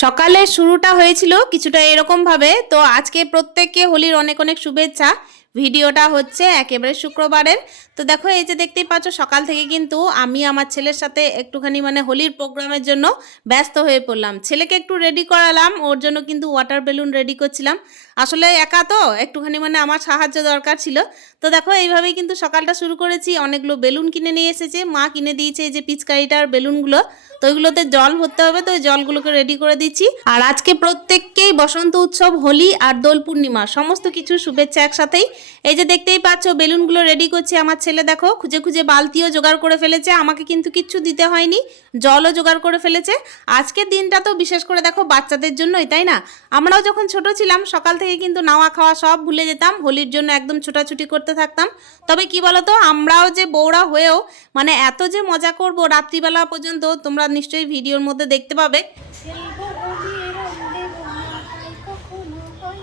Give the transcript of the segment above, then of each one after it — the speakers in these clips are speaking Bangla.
সকালে শুরুটা হয়েছিল কিছুটা এরকম ভাবে তো আজকে প্রত্যেককে হোলির অনেক অনেক শুভেচ্ছা। ভিডিওটা হচ্ছে একেবারে শুক্রবারের। তো দেখো, এই যে দেখতেই পাচ্ছ, সকাল থেকে কিন্তু আমি আমার ছেলের সাথে একটুখানি মানে হোলির প্রোগ্রামের জন্য ব্যস্ত হয়ে পড়লাম। ছেলেকে একটু রেডি করালাম, ওর জন্য কিন্তু ওয়াটার বেলুন রেডি করছিলাম। আসলে একা তো, একটুখানি মানে আমার সাহায্য দরকার ছিল। তো দেখো, এইভাবেই কিন্তু সকালটা শুরু করেছি। অনেকগুলো বেলুন কিনে নিয়ে এসেছে। মা কিনে দিয়েছে এই যে পিচকারিটার বেলুনগুলো। তো ওইগুলোতে জল ভরতে হবে, তো ওই জলগুলোকে রেডি করে দিচ্ছি। আর আজকে প্রত্যেককেই বসন্ত উৎসব, হোলি আর দোল পূর্ণিমা, সমস্ত কিছু শুভেচ্ছা একসাথেই। এই যে দেখতেই পাচ্ছ, বেলুনগুলো রেডি করছে আমার ছেলে। দেখো, খুঁজে খুঁজে বালতিও জোগাড় করে ফেলেছে, আমাকে কিন্তু কিচ্ছু দিতে হয়নি, জলও জোগাড় করে ফেলেছে। আজকের দিনটা তো বিশেষ করে দেখো বাচ্চাদের জন্যই, তাই না? আমরাও যখন ছোট ছিলাম, সকাল থেকে কিন্তু নাওয়া খাওয়া সব ভুলে যেতাম, হোলির জন্য একদম ছোটাছুটি করতে থাকতাম। তবে কি বলতো, আমরাও যে বউরা হয়েও মানে এত যে মজা করব রাত্রিবেলা পর্যন্ত, তোমরা নিশ্চয়ই ভিডিওর মধ্যে দেখতে পাবে খেলব অবিরাম দেব না তাই কখনো হয়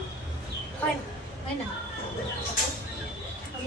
হয় না হয় না আমি কি জানি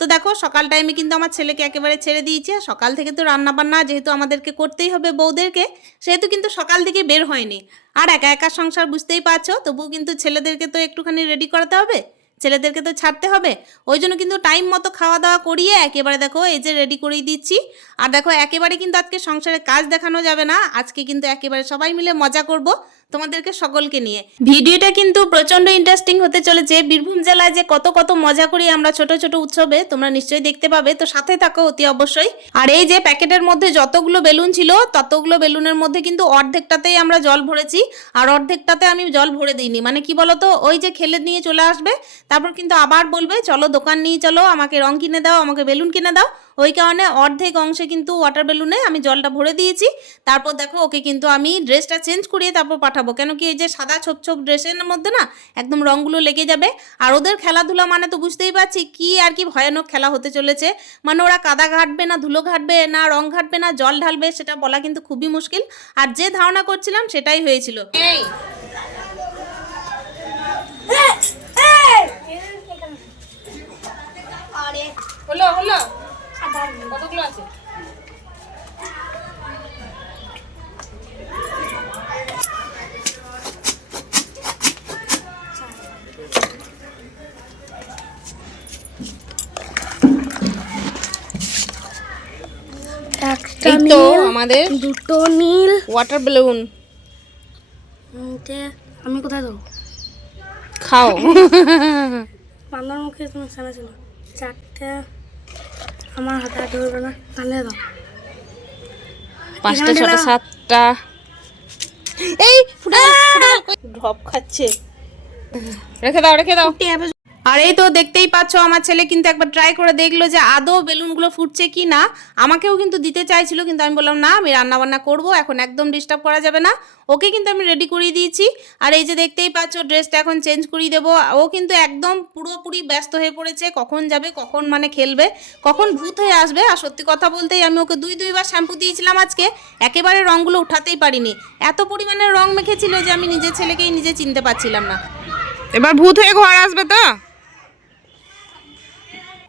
তো দেখো, সকাল টাইমে কিন্তু আমার ছেলেকে একেবারে ছেড়ে দিয়েছে। সকাল থেকে তো রান্না বান্না যেহেতু আমাদেরকে করতেই হবে বউদেরকে, সেহেতু কিন্তু সকাল থেকে বের হয়নি। আর একা একা সংসার বুঝতেই পারছ, তবুও কিন্তু ছেলেদেরকে তো একটুখানি রেডি করাতে হবে, ছেলেদেরকে তো ছাড়তে হবে। ওই জন্য কিন্তু টাইম মতো খাওয়া দাওয়া করিয়ে একেবারে দেখো, এই যে রেডি করেই দিচ্ছি। আর দেখো, একেবারে কিন্তু আজকে সংসারে কাজ দেখানো যাবে না, আজকে কিন্তু একেবারে সবাই মিলে মজা করব। তোমাদেরকে সকলকে নিয়ে। ভিডিওটা কিন্তু প্রচণ্ড ইন্টারেস্টিং হতে চলেছে। বীরভূম জেলায় যে কত কত মজা করি আমরা ছোট ছোট উৎসবে, তোমরা নিশ্চয়ই দেখতে পাবে। তো সাথে থাকো অতি অবশ্যই। আর এই যে প্যাকেটের মধ্যে যতগুলো বেলুন ছিল, ততগুলো বেলুনের মধ্যে কিন্তু অর্ধেকটাতেই আমরা জল ভরেছি। আর অর্ধেকটাতে আমি জল ভরে দিইনি। মানে কি বলতো? ওই যে খেলে নিয়ে চলে আসবে, তারপর কিন্তু আবার বলবে, চলো দোকান নিয়ে চলো, আমাকে রং কিনে দাও, আমাকে বেলুন কিনে দাও। ওই কারণে অর্ধেক অংশে কিন্তু ওয়াটার বেলুনে আমি জলটা ভরে দিয়েছি। তারপর দেখো ওকে কিন্তু আমি ড্রেসটা চেঞ্জ করিয়ে তারপর পাঠাবো। কেন কি এই যে সাদা ছোপ ছোপ ড্রেসের মধ্যে না একদম রঙগুলো লেগে যাবে। আর ওদের খেলাধুলা মানে তো বুঝতেই পারছি কি আর কি ভয়ানক খেলা হতে চলেছে। মানে ওরা কাদা ঘাটবে না ধুলো ঘাটবে না রং ঘাটবে না জল ঢালবে সেটা বলা কিন্তু খুবই মুশকিল। আর যে ধারণা করছিলাম সেটাই হয়েছিল। এই। আরে হলো হলো। কতগুলো আছে? একটা এই তো আমাদের দুটো নীল। ওয়াটার বেলুন আমি কোথায় দেবো খাও। বান্দার মুখে তুমি সামনে ছিল চারটে আমার হাতে আর ধরবে না। তাহলে দাও। পাঁচটা ছটা সাতটা। এই ফুটে ঢপ খাচ্ছে। রেখে দাও রেখে দাও। আর এই তো দেখতেই পাচ্ছ, আমার ছেলে কিন্তু একবার ট্রাই করে দেখল যে আদৌ বেলুনগুলো ফুটছে কি না। আমাকেও কিন্তু দিতে চাইছিল, কিন্তু আমি বললাম, না, আমি রান্না বান্না করব, এখন একদম ডিস্টার্ব করা যাবে না। ওকে কিন্তু আমি রেডি করিয়ে দিয়েছি। আর এই যে দেখতেই পাচ্ছ ড্রেসটা এখন চেঞ্জ করিয়ে দেবো। ও কিন্তু একদম পুরোপুরি ব্যস্ত হয়ে পড়েছে, কখন যাবে, কখন মানে খেলবে, কখন ভূত হয়ে আসবে। আর সত্যি কথা বলতেই আমি ওকে দুই, দুইবার শ্যাম্পু দিয়েছিলাম আজকে। একেবারে রঙগুলো উঠাতেই পারিনি। এত পরিমাণে রং মেখেছিল যে আমি নিজের ছেলেকেই নিজে চিনতে পারছিলাম না। এবার ভূত হয়ে ঘর আসবে তো?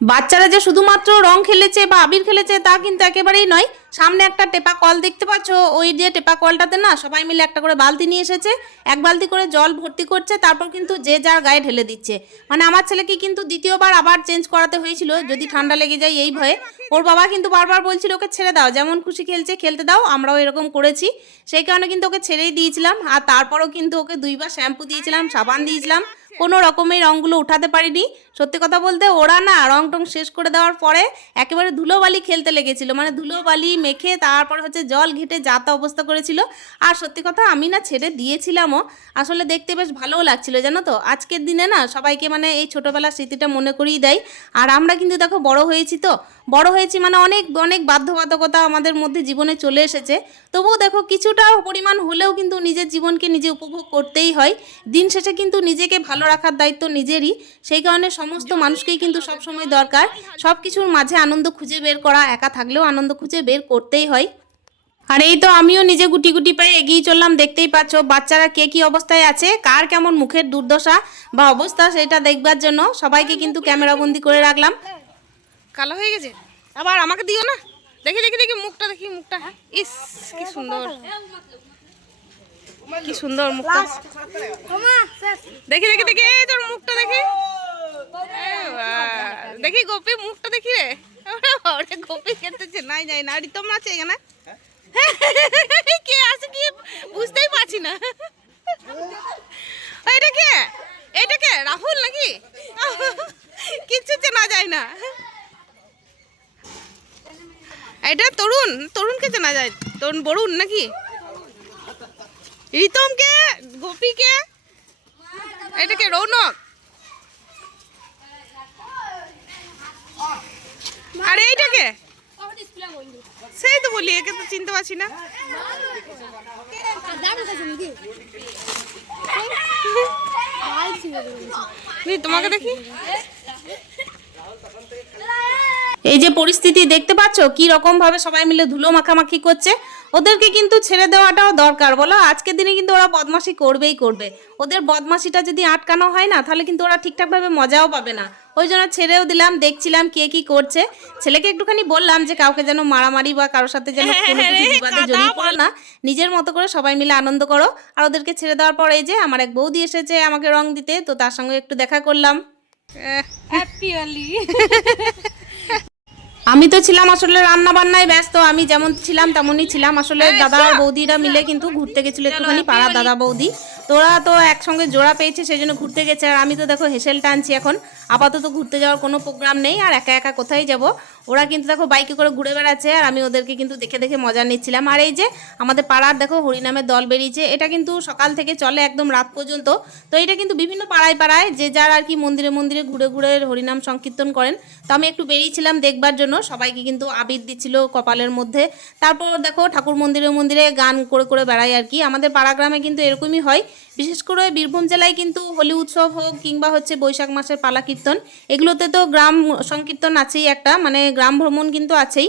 বাচ্চারা যে শুধুমাত্র রং খেলেছে বা আবির খেলেছে তা কিন্তু একেবারেই নয়। সামনে একটা টেপা কল দেখতে পাচ্ছ। ওই যে টেপা কলটাতে না সবাই মিলে একটা করে বালতি নিয়ে এসেছে। এক বালতি করে জল ভর্তি করছে, তারপর কিন্তু যে যার গায়ে ঢেলে দিচ্ছে। মানে আমার ছেলেকে কিন্তু দ্বিতীয়বার আবার চেঞ্জ করাতে হয়েছিল, যদি ঠান্ডা লেগে যায় এই ভয়ে। ওর বাবা কিন্তু বারবার বলছিল, ওকে ছেড়ে দাও, যেমন খুশি খেলছে খেলতে দাও, আমরাও এরকম করেছি। সেই কারণে কিন্তু ওকে ছেড়েই দিয়েছিলাম। আর তারপরও কিন্তু ওকে দুইবার শ্যাম্পু দিয়েছিলাম, সাবান দিয়েছিলাম। কোনো রকমের রঙগুলো উঠাতে পারিনি। সত্যি কথা বলতে ওরা না রং টং শেষ করে দেওয়ার পরে একেবারে ধুলোবালি খেলতে লেগেছিল। মানে ধুলোবালি মেখে তারপর হচ্ছে জল ঘেটে যাতা অবস্থা করেছিল। আর সত্যি কথা আমি না ছেড়ে দিয়েছিলামও। আসলে দেখতে বেশ ভালোও লাগছিল, জানো তো? আজকের দিনে না সবাইকে মানে এই ছোটোবেলার স্মৃতিটা মনে করিয়ে দেয়। আর আমরা কিন্তু দেখো বড় হয়েছি তো। বড় হয়েছি মানে অনেক অনেক বাধ্যবাধকতা আমাদের মধ্যে জীবনে চলে এসেছে। তবুও দেখো কিছুটা পরিমাণ হলেও কিন্তু নিজের জীবনকে নিজে উপভোগ করতেই হয়। দিন শেষে কিন্তু নিজেকে ভালো রাখার দায়িত্ব নিজেরই। সেই কারণে সমস্ত মানুষকেই কিন্তু সবসময় দরকার। সব কিছুর মাঝে আনন্দ খুঁজে বের করা একা থাকলেও আনন্দ খুঁজে বের করতেই হয়। আর এই তো আমিও নিজে গুটি গুটি পায়ে এগিয়ে চললাম দেখতেই পাচ্ছ বাচ্চারা কে কি অবস্থায় আছে কার কেমন মুখের দুর্দশা বা অবস্থা সেটা দেখবার জন্য সবাইকে কিন্তু ক্যামেরাবন্দি করে রাখলাম। কালো হয়ে গেছে? আবার আমাকে দিও না? দেখি দেখি দেখি মুখটা দেখি মুখটা। ইস কি সুন্দর। কি সুন্দর মুখটা। দেখি দেখি দেখি এই তোর মুখটা দেখি। দেখি গোপী মুখটা দেখি রে। ওরে গোপী খেতেছে নাই যাই না আরে তোমরা আছে এখানে? কে আছে কি বুঝতেই পারছি না। এটা কে? এটা কে, রাহুল নাকি? কিচ্ছু চেনা যায় না। এটা তরুণ, তরুণকে চেনা যায়। তরুণ বরুণ নাকি? রিতমকে, গোপীকে? এটা কে, রৌনক? আরে এইটাকে? সেই তো বলি একে তো চিনতে পারছি না। তোমাকে দেখি। এই যে পরিস্থিতি দেখতে পাচ্ছ কি রকম ভাবে সবাই মিলে ধুলো মাখামাখি করছে? ওদেরকে কিন্তু ছেড়ে দেওয়াটাও দরকার বলো? আজকের দিনে কিন্তু ওরা বদমাশি করবেই করবে। ওদের বদমাশিটা যদি আটকানো হয় না তাহলে কিন্তু ওরা ঠিকঠাকভাবে মজাও পাবে না। ওই জন্য ছেড়েও দিলাম দেখছিলাম কে কি করছে ছেলেকে একটুখানি বললাম যে কাউকে যেন মারামারি বা কারোর সাথে যেন কোনো কিছু বিবাদে জড়িয়ে পড়ো না নিজের মতো করে সবাই মিলে আনন্দ করো আর ওদেরকে ছেড়ে দেওয়ার পর এই যে আমার এক বৌদি এসেছে আমাকে রং দিতে তো তার সঙ্গে একটু দেখা করলাম হ্যাপি আমি তো ছিলাম আসলে রান্না বান্নায় ব্যস্ত আমি যেমন ছিলাম তেমনই ছিলাম। আসলে দাদা আর বৌদিরা মিলে কিন্তু ঘুরতে গেছিল একটুখানি পাড়ার দাদা বৌদি। তোরা তো একসঙ্গে জোড়া পেয়েছে সেই জন্য ঘুরতে গেছে। আর আমি তো দেখো হেসেল টানছি এখন। আপাতত ঘুরতে যাওয়ার কোনো প্রোগ্রাম নেই আর একা একা কোথায় যাব? ওরা কিন্তু দেখো বাইকে করে ঘুরে বেড়াচ্ছে আর আমি ওদেরকে কিন্তু দেখে দেখে মজা নিচ্ছিলাম। আর এই যে আমাদের পাড়ার দেখো হরিনামের দল বেরিয়েছে এটা কিন্তু সকাল থেকে চলে একদম রাত পর্যন্ত। তো এটা কিন্তু বিভিন্ন পাড়ায় পাড়ায় যে যার আর কি মন্দিরে মন্দিরে ঘুরে ঘুরে হরিনাম সংকীর্তন করেন। তো আমি একটু বেরিয়েছিলাম দেখবার জন্য। সবাইকে কিন্তু আবির দিচ্ছিল কপালের মধ্যে। তারপর দেখো ঠাকুর মন্দিরে মন্দিরে গান করে করে বেড়াই আর কি। আমাদের পাড়া গ্রামে কিন্তু এরকমই হয়। বিশেষ করে বীরভূম জেলায় কিন্তু হোলি উৎসব হোক কিংবা হচ্ছে বৈশাখ মাসের পালা কীর্তন, এগুলোতে তো গ্রাম সংকীর্তন আছেই একটা মানে গ্রাম ভ্রমণ কিন্তু আছেই।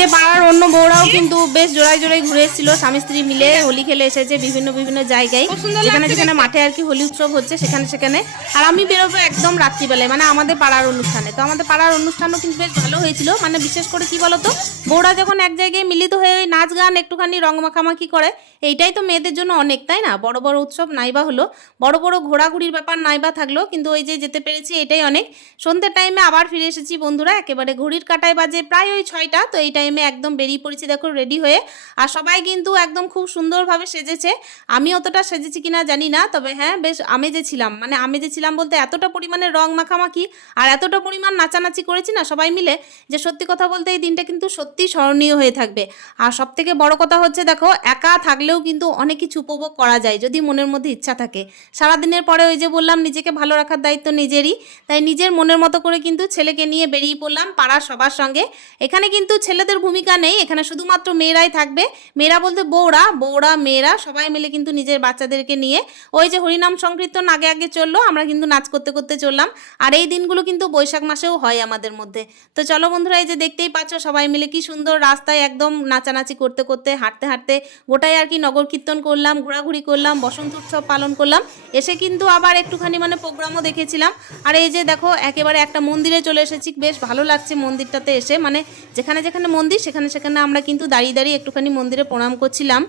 যে পাড়ার অন্য বউরাও কিন্তু বেশ জোড়ায় জোড়ায় ঘুরে এসেছিল। স্বামী স্ত্রী মিলে হোলি খেলে এসেছে বিভিন্ন বিভিন্ন জায়গায়। যেখানে যেখানে মাঠে আর কি হোলি উৎসব হচ্ছে সেখানে সেখানে। আর আমি বেরোবো একদম রাত্রিবেলায় মানে আমাদের পাড়ার অনুষ্ঠানে। তো আমাদের পাড়ার অনুষ্ঠানও কিন্তু বেশ ভালো হয়েছিল। মানে বিশেষ করে কি বলতো বউরা যখন এক জায়গায় মিলিত হয়ে ওই নাচ গান একটুখানি রং মাখামাখি করে এইটাই তো মেয়েদের জন্য অনেক তাই না? বড় বড় উৎসব নাইবা হলো। বড় বড় ঘোরাঘুরির ব্যাপার নাইবা থাকল কিন্তু ওই যে যেতে পেরেছি এটাই অনেক। সন্ধ্যের টাইমে আবার ফিরে এসেছি বন্ধুরা একেবারে ঘড়ির কাটায় বাজে প্রায় ওই ছয়টা তো এই টাইমে একদম বেরিয়ে পড়েছি, দেখো রেডি হয়ে। আর সবাই কিন্তু একদম খুব সুন্দরভাবে সেজেছে। আমি অতটা সেজেছি কিনা জানি না, তবে হ্যাঁ বেশ আমেজে ছিলাম। মানে আমেজে ছিলাম বলতে এতটা পরিমাণে রং মাখামাখি আর এতটা পরিমাণ নাচানাচি করেছি না, সবাই মিলে যে সত্যি কথা বলতে এই দিনটা কিন্তু সত্যি স্মরণীয় হয়ে থাকবে। আর সব থেকে বড় কথা হচ্ছে, দেখো, একা থাকলেও কিন্তু অনেক কিছু উপভোগ করা যায়, যদি মনের মধ্যে ইচ্ছা থাকে। সারাদিনের পরে ওই যে বললাম, নিজেকে ভালো রাখার দায়িত্ব নিজেরই। তাই নিজের মনের মতো করে কিন্তু ছেলেকে নিয়ে বেরিয়ে পড়লাম পাড়ার সবার সঙ্গে। এখানে কিন্তু ছেলেদের ভূমিকা নেই। এখানে শুধুমাত্র মেয়েরাই থাকবে। মেয়েরা বলতে বউরা বউরা, মেয়েরা, সবাই মিলে কিন্তু নিজের বাচ্চাদেরকে নিয়ে। ওই যে হরিনাম সংকীর্তন আগে আগে চলল, আমরা কিন্তু নাচ করতে করতে চললাম। আর এই দিনগুলো কিন্তু বৈশাখ মাসেও হয় আমাদের মধ্যে। তো চলো বন্ধুরা, এই যে দেখতেই পাচ্ছ সবাই মিলে কি সুন্দর রাস্তায় একদম নাচানাচি করতে করতে, হাঁটতে হাঁটতে গোটাই আর কি নগর কীর্তন করলাম, ঘোরাঘুরি করলাম, বসন্ত উৎসব পালন করলাম। এসে কিন্তু আবার একটুখানি মানে প্রোগ্রামও দেখেছিলাম। আর এই যে দেখো, একেবারে একটা মন্দিরে চলে এসেছি। বেশ ভালো লাগছে মন্দিরটাতে এসে। মানে যেখানে যেখানে মন্দির সেখানে সেখানে আমরা কিন্তু দাঁড়িয়ে দাঁড়িয়ে একটুখানি মন্দিরে প্রণাম করছিলাম।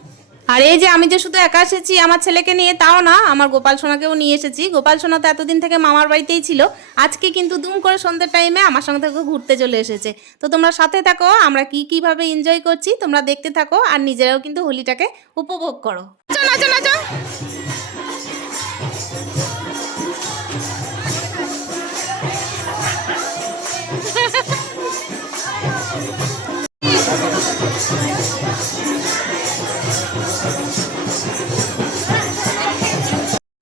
আর এই যে আমি যে শুধু একা এসেছি, আমার ছেলেকে নিয়ে তাও না, আমার গোপাল সোনাকেও নিয়ে এসেছি। গোপাল সোনা তো এতদিন থেকে মামার বাড়িতেই ছিল। আজকে কিন্তু দুম করে সন্ধ্যের টাইমে আমার সঙ্গে থেকে ঘুরতে চলে এসেছে। তো তোমরা সাথে থাকো, আমরা কি কীভাবে এনজয় করছি, তোমরা দেখতে থাকো, আর নিজেরাও কিন্তু হোলিটাকে উপভোগ করো।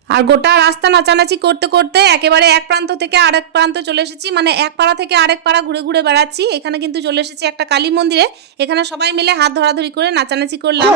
আর গোটা রাস্তা নাচানাচি করতে করতে একেবারে এক প্রান্ত থেকে আরেক প্রান্ত চলে এসেছি। মানে এক পাড়া থেকে আরেক পাড়া ঘুরে ঘুরে বেড়াচ্ছি। এখানে কিন্তু চলে এসেছি একটা কালী মন্দিরে। এখানে সবাই মিলে হাত ধরাধরি করে নাচানাচি করলাম।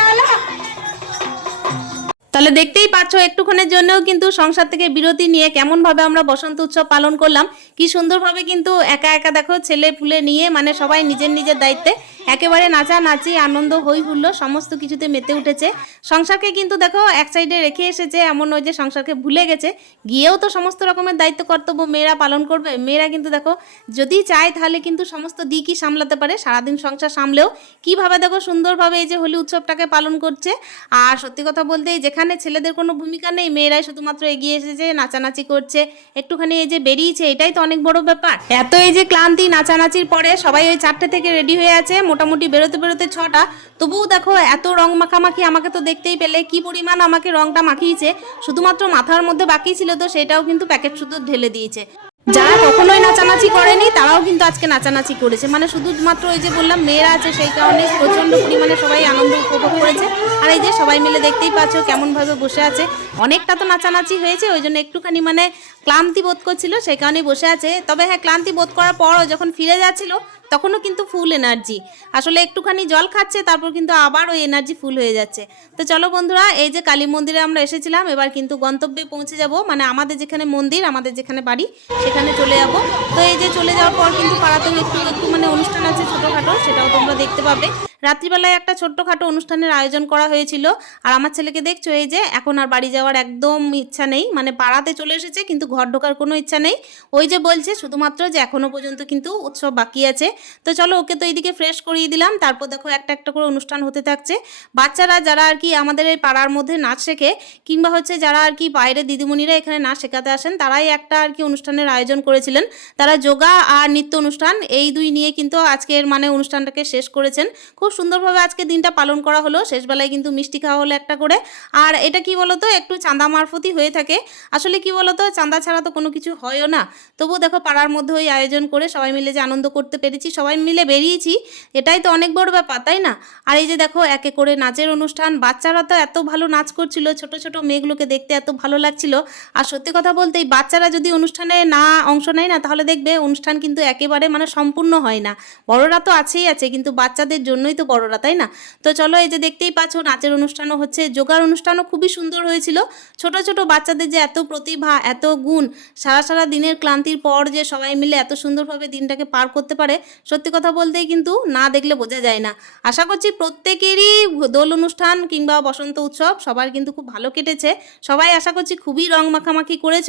চিকন কালা তাহলে দেখতেই পাচ্ছ একটুক্ষণের জন্যও কিন্তু সংসার থেকে বিরতি নিয়ে কেমনভাবে আমরা বসন্ত উৎসব পালন করলাম। কি সুন্দরভাবে কিন্তু একা একা দেখো ছেলে পুলে নিয়ে মানে সবাই নিজের নিজের দায়িত্বে, একেবারে নাচা নাচি আনন্দ হই হুল্লো সমস্ত কিছুতে মেতে উঠেছে। সংসারকে কিন্তু দেখো এক সাইডে রেখে এসেছে, এমন নয় যে সংসারকে ভুলে গেছে। গিয়েও তো সমস্ত রকমের দায়িত্ব, কর্তব্য মেয়েরা পালন করবে। মেয়েরা কিন্তু দেখো, যদি চায় তাহলে কিন্তু সমস্ত দিকই সামলাতে পারে, সারাদিন সংসার সামলেও। কীভাবে দেখো সুন্দরভাবে এই যে হোলি উৎসবটাকে পালন করছে। আর সত্যি কথা বলতে এই যেখানে ছেলেদের কোনো ভূমিকা নেই, মেয়েরাই শুধুমাত্র এগিয়ে এসেছে, নাচানাচি করছে, একটুখানি এই যে বেরিয়েছে, এটাই তো অনেক বড় ব্যাপার। এত এই যে ক্লান্তি, নাচানাচির পরে সবাই ওই চারটে থেকে রেডি হয়ে আছে, মোটামুটি বেরোতে বেরোতে ছটা। তবুও দেখো, এত রং মাখামাখি আমাকে তো দেখতেই পেলে, কি পরিমাণ আমাকে রংটা মাখিয়েছে, শুধুমাত্র মাথার মধ্যে বাকি ছিল তো সেটাও কিন্তু প্যাকেট শুধু ঢেলে দিয়েছে। যারা কখনোই নাচানাচি করেনি, তারাও কিন্তু আজকে নাচানাচি করেছে। মানে শুধুমাত্র ওই যে বললাম, মেয়েরা আছে সেই কারণে প্রচণ্ড পরিমাণে সবাই আনন্দ উপভোগ করেছে। আর এই যে সবাই মিলে দেখতেই পাচ্ছ কেমন ভাবে বসে আছে। অনেকটা তো নাচানাচি হয়েছে, ওই জন্য একটুখানি মানে ক্লান্তি বোধ করছিল, সেই কারণেই বসে আছে। তবে হ্যাঁ ক্লান্তি বোধ করার পরও যখন ফিরে যাচ্ছিল, তখনও কিন্তু ফুল এনার্জি। আসলে একটুখানি জল খাচ্ছে, তারপর কিন্তু আবার ওই এনার্জি ফুল হয়ে যাচ্ছে। তো চলো বন্ধুরা, এই যে কালী মন্দিরে আমরা এসেছিলাম, এবার কিন্তু গন্তব্যে পৌঁছে যাব। মানে আমাদের যেখানে মন্দির, আমাদের যেখানে বাড়ি, সেখানে চলে যাব। তো এই যে চলে যাওয়ার পর কিন্তু পাড়াতেও একটু একটু মানে অনুষ্ঠান আছে ছোটোখাটো, সেটাও তোমরা দেখতে পাবে। রাত্রিবেলায় একটা ছোট্টখাটো অনুষ্ঠানের আয়োজন করা হয়েছিল। আর আমার ছেলেকে দেখছ, এই যে এখন আর বাড়ি যাওয়ার একদম ইচ্ছা নেই। মানে পাড়াতে চলে এসেছে, কিন্তু ঘর ঢোকার কোনো ইচ্ছা নেই। ওই যে বলছে, শুধুমাত্র যে এখনও পর্যন্ত কিন্তু উৎসব বাকি আছে। তো চলো, ওকে তো এইদিকে ফ্রেশ করিয়ে দিলাম। তারপর দেখো, একটা একটা করে অনুষ্ঠান হতে থাকছে। বাচ্চারা যারা আর কি আমাদের এই পাড়ার মধ্যে নাচ শেখে, কিংবা হচ্ছে যারা আর কি বাইরে দিদিমণিরা এখানে নাচ শেখাতে আসেন, তারাই একটা আর কি অনুষ্ঠানের আয়োজন করেছিলেন। তারা যোগা আর নৃত্য অনুষ্ঠান, এই দুই নিয়ে কিন্তু আজকের মানে অনুষ্ঠানটাকে শেষ করেছেন। খুব সুন্দরভাবে আজকে দিনটা পালন করা হলো। শেষবেলায় কিন্তু মিষ্টি খাওয়া হলো একটা করে। আর এটা কি বলতো? একটু চাঁদা মারফতই হয়ে থাকে। আসলে কি বলতো? চাঁদা ছাড়া তো কোনো কিছু হয়ও না। তবুও দেখো পাড়ার মধ্যে ওই আয়োজন করে সবাই মিলে যে আনন্দ করতে পেরেছি, সবাই মিলে বেরিয়েছি। এটাই তো অনেক বড় ব্যাপার, তাই না? আর এই যে দেখো, একে করে নাচের অনুষ্ঠান, বাচ্চারা তো এত ভালো নাচ করছিল, ছোট ছোট মেয়েগুলোকে দেখতে এত ভালো লাগছিল। আর সত্যি কথা বলতে এই বাচ্চারা যদি অনুষ্ঠানে না অংশ নেয় না, তাহলে দেখবে অনুষ্ঠান কিন্তু একেবারে মানে সম্পূর্ণ হয় না। বড়রা তো আছেই আছে, কিন্তু বাচ্চাদের জন্যই তো বড়রা, তাই না? তো চলো এই যে দেখতেই পাচ্ছ, নাচের অনুষ্ঠানও হচ্ছে। যোগার অনুষ্ঠানও খুবই সুন্দর হয়েছিল। ছোট ছোট বাচ্চাদের যে এত প্রতিভা, এত গুণ, সারা সারা দিনের ক্লান্তির পর যে সবাই মিলে এত সুন্দরভাবে দিনটাকে পার করতে পারে, সত্যি কথা বলতেই কিন্তু না দেখলে বোঝা যায় না। আশা করছি প্রত্যেকেরই দোল অনুষ্ঠান কিংবা বসন্ত উৎসব সবার কিন্তু খুব ভালো কেটেছে। সবাই আশা করছি খুবই রং মাখামাখি করেছ।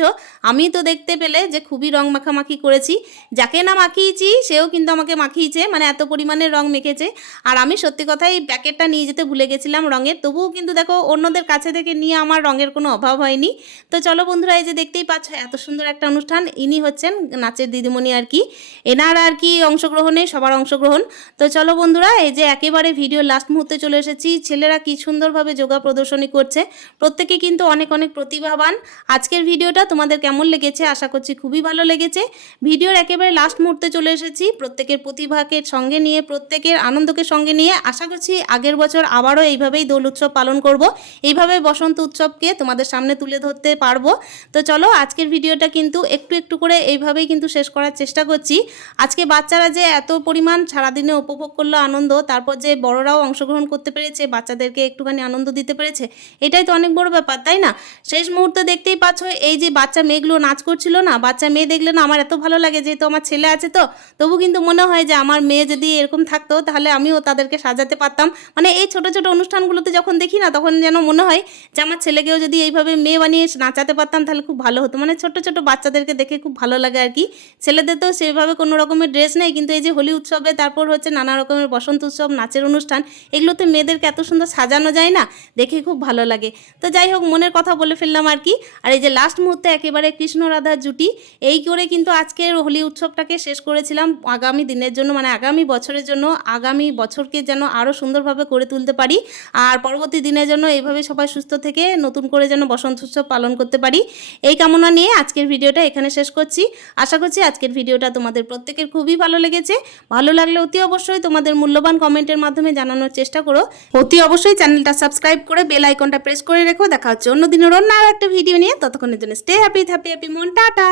আমি তো দেখতে পেলে যে খুবই রং মাখামাখি করেছি। যাকে না মাখিয়েছি, সেও কিন্তু আমাকে মাখিয়েছে। মানে এত পরিমাণে রং মেখেছে। আর আমি সত্যি কথাই প্যাকেটটা নিয়ে যেতে ভুলে গেছিলাম রঙের। তবুও কিন্তু দেখো অন্যদের কাছে থেকে নিয়ে আমার রঙের কোনো অভাব হয়নি। তো চলো বন্ধুরা, এই যে দেখতেই পাচ্ছ, এত সুন্দর একটা অনুষ্ঠান। ইনি হচ্ছেন নাচের দিদিমণি আর কি। এনার আর কি অংশগ্রহণে, সবার অংশগ্রহণ। তো চলো বন্ধুরা, এই যে একেবারে ভিডিও লাস্ট মুহূর্তে চলে এসেছি। ছেলেরা কি সুন্দরভাবে যোগা প্রদর্শনী করছে, প্রত্যেকে কিন্তু অনেক অনেক প্রতিভাবান। আজকের ভিডিওটা তোমাদের কেমন লেগেছে? আশা করছি খুবই ভালো লেগেছে। ভিডিওর একেবারে লাস্ট মুহূর্তে চলে এসেছি। প্রত্যেকের প্রতিভাকে সঙ্গে নিয়ে, প্রত্যেকের আনন্দকে সঙ্গে নিয়ে আশা করছি আগের বছর আবারও এইভাবেই দোল উৎসব পালন করব। এইভাবে বসন্ত উৎসবকে তোমাদের সামনে তুলে ধরতে পারব। তো চলো আজকের ভিডিওটা কিন্তু একটু একটু করে এইভাবেই কিন্তু শেষ করার চেষ্টা করছি। আজকে বাচ্চারা যে এত পরিমাণ সারাদিনে উপভোগ করল আনন্দ, তারপর যে বড়রাও অংশগ্রহণ করতে পেরেছে, বাচ্চাদেরকে একটুখানি আনন্দ দিতে পেরেছে, এটাই তো অনেক বড় ব্যাপার, তাই না? শেষ মুহূর্তে দেখতেই পাচ্ছ এই যে বাচ্চা মেয়েগুলো নাচ করছিল না, বাচ্চা মেয়ে দেখলে না আমার এত ভালো লাগে যেহেতু আমার ছেলে আছে তো, তবু কিন্তু মনে হয় যে আমার মেয়ে যদি এরকম থাকতো তাহলে আমিও তাদের তাদেরকে সাজাতে পারতাম। মানে এই ছোট ছোট অনুষ্ঠানগুলোতে যখন দেখি না, তখন যেন মনে হয় যে আমার ছেলেকেও যদি এইভাবে মেয়ে বানিয়ে নাচাতে পারতাম, তাহলে খুব ভালো হতো। মানে ছোট ছোট বাচ্চাদেরকে দেখে খুব ভালো লাগে আর কি। ছেলেদের তো সেভাবে কোনো রকমের ড্রেস নেই, কিন্তু এই যে হোলি উৎসবে, তারপর হচ্ছে নানা রকমের বসন্ত উৎসব, নাচের অনুষ্ঠান, এগুলোতে মেয়েদেরকে এত সুন্দর সাজানো যায় না, দেখে খুব ভালো লাগে। তো যাই হোক, মনের কথা বলে ফেললাম আর কি। আর এই যে লাস্ট মুহূর্তে একেবারে কৃষ্ণ রাধার জুটি, এই করে কিন্তু আজকের হোলি উৎসবটাকে শেষ করেছিলাম। আগামী দিনের জন্য মানে আগামী বছরের জন্য, আগামী বছরকে যেন আরও সুন্দরভাবে করে তুলতে পারি। আর পরবর্তী দিনের জন্য এইভাবে সবাই সুস্থ থেকে নতুন করে যেন বসন্ত উৎসব পালন করতে পারি। এই কামনা নিয়ে আজকের ভিডিওটা এখানে শেষ করছি। আশা করছি আজকের ভিডিওটা তোমাদের প্রত্যেকের খুবই ভালো লেগেছে। ভালো লাগলে অতি অবশ্যই তোমাদের মূল্যবান কমেন্টের মাধ্যমে জানানোর চেষ্টা করো। অতি অবশ্যই চ্যানেলটা সাবস্ক্রাইব করে বেল আইকনটা প্রেস করে রেখো। দেখা হচ্ছে অন্য দিনের অন্য আর একটা ভিডিও নিয়ে। ততক্ষণের জন্য স্টে হ্যাপি হ্যাপি হ্যাপি মন টাটা।